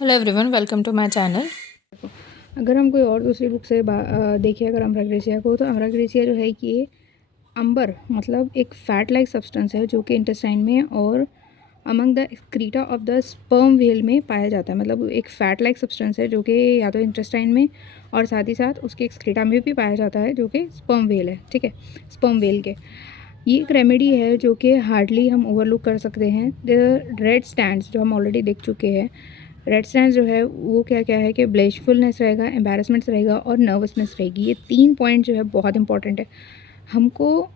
Hello everyone, welcome to my channel. अगर हम कोई और दूसरी बुक से देखें अगर अम्बरा ग्रेसिया को, तो अम्बरा ग्रेसिया जो है कि ये अंबर मतलब एक फैट लाइक सब्सटेंस है जो कि इंटेस्टाइन में और among the excreta of the sperm whale में पाया जाता है। मतलब एक फैट लाइक सब्सटेंस है जो कि या तो इंटेस्टाइन में और साथ ही साथ उसके एक्सक्रीटा में भी पाया जाता है जो कि स्पर्म व्हेल है। ठीक है, स्पर्म व्हेल के ये एक रेमेडी है जो कि हार्डली हम ओवरलुक कर सकते हैं। द रेड स्टैंड्स जो हम ऑलरेडी देख चुके हैं, रेड स्टैंड जो है वो क्या क्या है कि ब्लेशफुलनेस रहेगा, एम्बेरसमेंट्स रहेगा और नर्वसनेस रहेगी। ये 3 पॉइंट जो है बहुत इंपॉर्टेंट है हमको।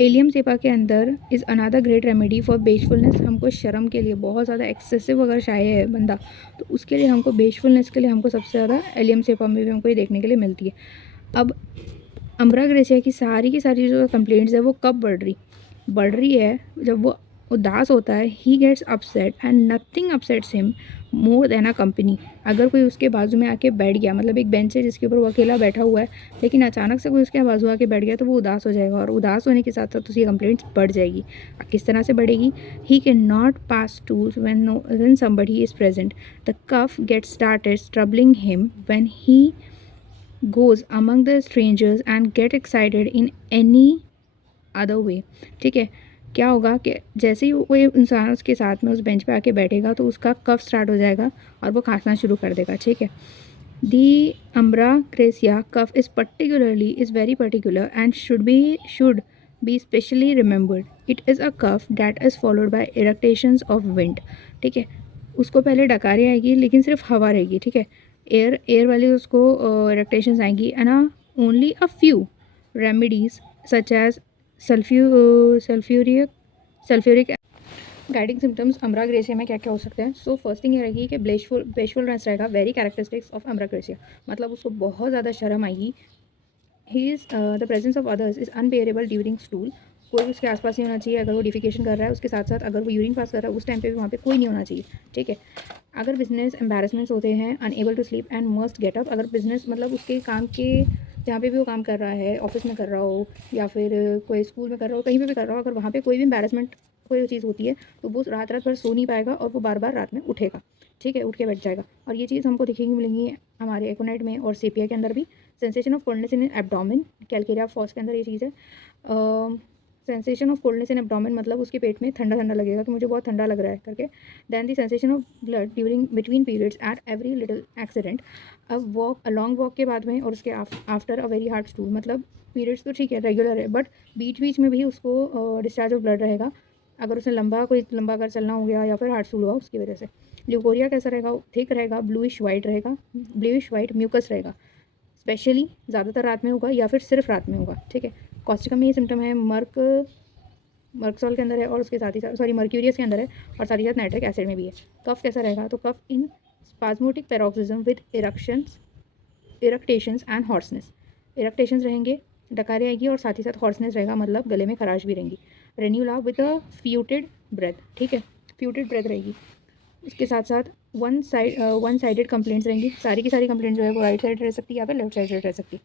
एलियम सेपा के अंदर is another great remedy for bashfulness. हमको शर्म के लिए बहुत ज़्यादा एक्सेसिव अगर शाय है बंदा, तो उसके लिए हमको बेशफुलनेस के लिए हमको सबसे ज़्यादा एलियम सेपा में भी हमको ये देखने के लिए मिलती है। अब अम्बरा ग्रेसिया की सारी जो कंप्लेंट्स है वो कब बढ़ रही है जब वो उदास होता है। He gets upset and nothing upsets him more than a company. अगर कोई उसके बाजू में आके बैठ गया, मतलब एक बेंच है जिसके ऊपर वो अकेला बैठा हुआ है, लेकिन अचानक से कोई उसके बाजू आके बैठ गया तो वो उदास हो जाएगा और उदास होने के साथ साथ उसकी कंप्लेंट्स बढ़ जाएगी। किस तरह से बढ़ेगी? He can not pass tools when somebody is present. The cough gets started troubling him when he goes among the strangers and get excited in any other way। ठीक है, क्या होगा कि जैसे ही वो इंसान उसके साथ में उस बेंच पे आके बैठेगा तो उसका कफ स्टार्ट हो जाएगा और वो खांसना शुरू कर देगा। ठीक है, the Ambra grisea cough is very particular and should be specially remembered. It is a cough that is followed by eructations of wind. ठीक है, उसको पहले डकारी आएगी लेकिन सिर्फ हवा रहेगी। ठीक है, एयर वाली उसको इरेक्टेशंस आएंगी and only a few remedies such as sulphuric sulphuric guiding symptoms ambra grisea में क्या क्या हो सकते हैं। सो फर्स्ट थिंग ये रहेगी कि बेशफुलनेस रहेगा, वेरी कैरेक्टरिस्टिक्स ऑफ अम्बरा ग्रेसिया। मतलब उसको बहुत ज़्यादा शर्म आएगी। He is the presence of others is unbearable during stool. कोई उसके आसपास नहीं होना चाहिए अगर वो डिफिकेशन कर रहा है। उसके साथ साथ अगर वो यूरिन पास कर रहा है उस टाइम पे भी वहाँ पे कोई नहीं होना चाहिए। ठीक है, अगर बिजनेस एम्बेरसमेंट्स होते हैं, unable to sleep and must get up. अगर बिजनेस मतलब उसके काम के जहाँ पे भी वो काम कर रहा है, ऑफिस में कर रहा हो या फिर कोई स्कूल में कर रहा हो, कहीं पे भी कर रहा हो, अगर वहाँ पे कोई भी एम्बेरसमेंट कोई चीज़ होती है तो वो रात रात भर सो नहीं पाएगा और वो बार बार रात में उठेगा। ठीक है, उठ के बैठ जाएगा। और ये चीज़ हमको दिखेंगी मिलेंगी हमारे एकोनाइट में और सेपिया के अंदर भी। Sensation of coldness in abdomen, calcarea phos के अंदर ये चीज़ है। Sensation of coldness in abdomen मतलब उसके पेट में ठंडा ठंडा लगेगा कि मुझे बहुत ठंडा लग रहा है करके। Then the sensation of blood during between periods at every little accident. अब लॉन्ग वॉक के बाद में और उसके after a very hard stool. मतलब पीरियड्स तो ठीक है, रेगुलर है, बट बीच बीच में भी उसको डिस्चार्ज ऑफ ब्लड रहेगा अगर उसे कोई लंबा अगर चलना हो गया या फिर हार्ड स्टूल हुआ उसकी वजह से। ल्यूकोरिया कैसा रहेगा? थिक रहेगा, ब्लूइश वाइट म्यूकस रहेगा। स्पेशली ज़्यादातर रात में होगा या फिर सिर्फ रात में होगा। ठीक है, कॉस्टिकम में ये सिम्टम है, मर्कसॉल के अंदर है और उसके साथ ही साथ मर्क्यूरियस के अंदर है और साथ ही साथ नाइट्रिक एसिड में भी है। कफ कैसा रहेगा? तो कफ इन स्पाज्मोटिक पैरोक्सिज्म विद इरेक्टेशंस एंड हॉर्सनेस। इरेक्टेशंस रहेंगे, डकारी आएगी और साथ ही साथ हॉर्सनेस रहेगा, मतलब गले में खराश भी रहेंगी। रेन्यूला विद अ फ्यूटेड ब्रेथ। ठीक है, फ्यूटेड ब्रेथ रहेगी। उसके साथ साथ वन साइडेड कंप्लेंट्स रहेंगी। सारी की सारी कंप्लेंट्स जो है वो राइट साइड रह सकती है या फिर लेफ्ट साइड रह सकती है।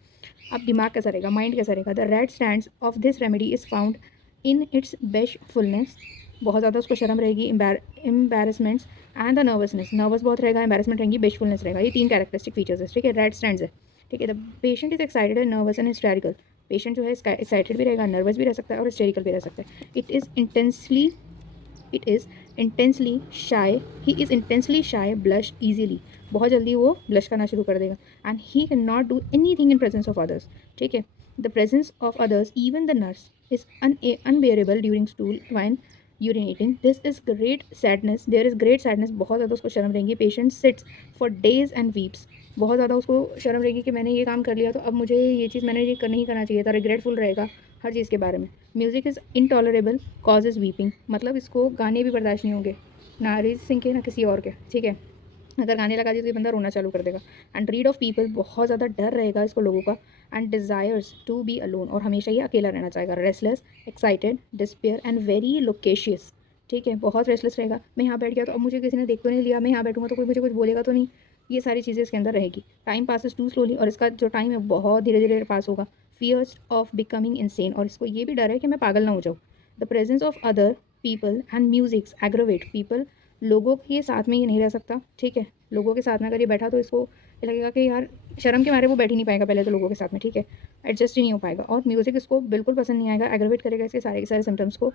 अब दिमाग कैसा रहेगा, माइंड कैसा रहेगा? The red stands of this remedy is found in its bashfulness. बहुत ज़्यादा उसको शर्म रहेगी, embarrassments and the nervousness. Nervous बहुत रहेगा, एम्बेरसमेंट रहेंगी, बेशफुलनेस रहेगा। ये 3 कैरेक्टरिस्टिक फीचर्स है। ठीक है, रेड स्टैंड्स है। ठीक है, the patient is excited and nervous and hysterical. Patient जो है एक्साइटेड भी रहेगा, नर्वस भी रह सकता है और हिस्टेरिकल भी रह सकता है। It is intensely shy he is intensely shy, blush easily. बहुत जल्दी वो ब्लश करना शुरू कर देगा। And he can not do anything in presence of others. ठीक है, the presence of others even the nurse is unbearable during stool while urinating. This is great sadness, there is great sadness. बहुत ज़्यादा उसको शर्म रहेंगी। Patient sits for days and weeps. बहुत ज़्यादा उसको शर्म रहेगी कि मैंने ये काम कर लिया तो अब मुझे ये चीज़ मैंने ये नहीं करना चाहिए था, रिग्रेटफुल रहेगा हर चीज़ के बारे में। Music is intolerable cause is weeping. मतलब इसको गाने भी बर्दाश्त नहीं होंगे, ना अरिजीत सिंह के ना किसी और के। ठीक है, अगर गाने लगा दिए तो ये बंदा रोना चालू कर देगा। एंड रीड ऑफ पीपल, बहुत ज़्यादा डर रहेगा इसको लोगों का। And desires to be alone, और हमेशा ही अकेला रहना चाहेगा। Restless, excited, despair and very loquacious. ठीक है, बहुत रेस्टलेस रहेगा। मैं यहाँ बैठ गया तो अब मुझे किसी ने देख तो नहीं लिया, मैं यहाँ बैठूंगा तो कोई मुझे कुछ बोलेगा तो नहीं। ये सारी चीज़ें इसके अंदर रहेगी। टाइम पासिस टू स्लोली, और इसका जो टाइम है बहुत धीरे धीरे पास होगा। फियर्स ऑफ बिकमिंग इनसेन, और इसको ये भी डर है कि मैं पागल ना हो जाऊँ। The presence of other people and musics Agrovet people लोगों के साथ में ये नहीं रह सकता, ठीक है। लोगों के साथ में अगर ये बैठा तो इसको ये लगेगा कि यार शर्म के मारे वो बैठ ही नहीं पाएगा पहले तो लोगों के साथ में, ठीक है, एडजस्ट ही नहीं हो पाएगा। और म्यूज़िक इसको बिल्कुल पसंद नहीं आएगा, एग्रवेट करेगा इसके सारे के सारे सिम्टम्स को,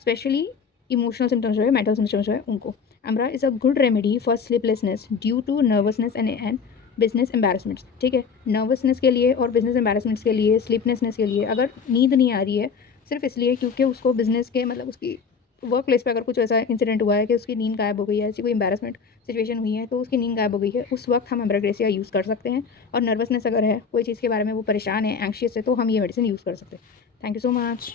स्पेशली इमोशनल सिम्टम्स जो है, मेंटल सिम्टम्स जो है उनको। Ambra is a good remedy for sleeplessness due to nervousness and business embarrassments, ठीक है। नर्वसनेस के लिए और बिजनेस एम्बेरसमेंट्स के लिए, स्लीपनेसनेस के लिए, अगर नींद नहीं आ रही है सिर्फ इसलिए क्योंकि उसको बिजनेस के मतलब उसकी वर्क प्लेस पे अगर कुछ ऐसा इंसिडेंट हुआ है कि उसकी नींद गायब हो गई है, ऐसी कोई एम्बेरसमेंट सिचुएशन हुई है तो उसकी नींद गायब हो गई है, उस वक्त हम एम्ब्राग्रेसिया यूज़ कर सकते हैं। और नर्वसनेस अगर है, कोई चीज़ के बारे में वो परेशान है, एंग्शियस है, तो हम ये मेडिसिन यूज़ कर सकते हैं। Thank you so much.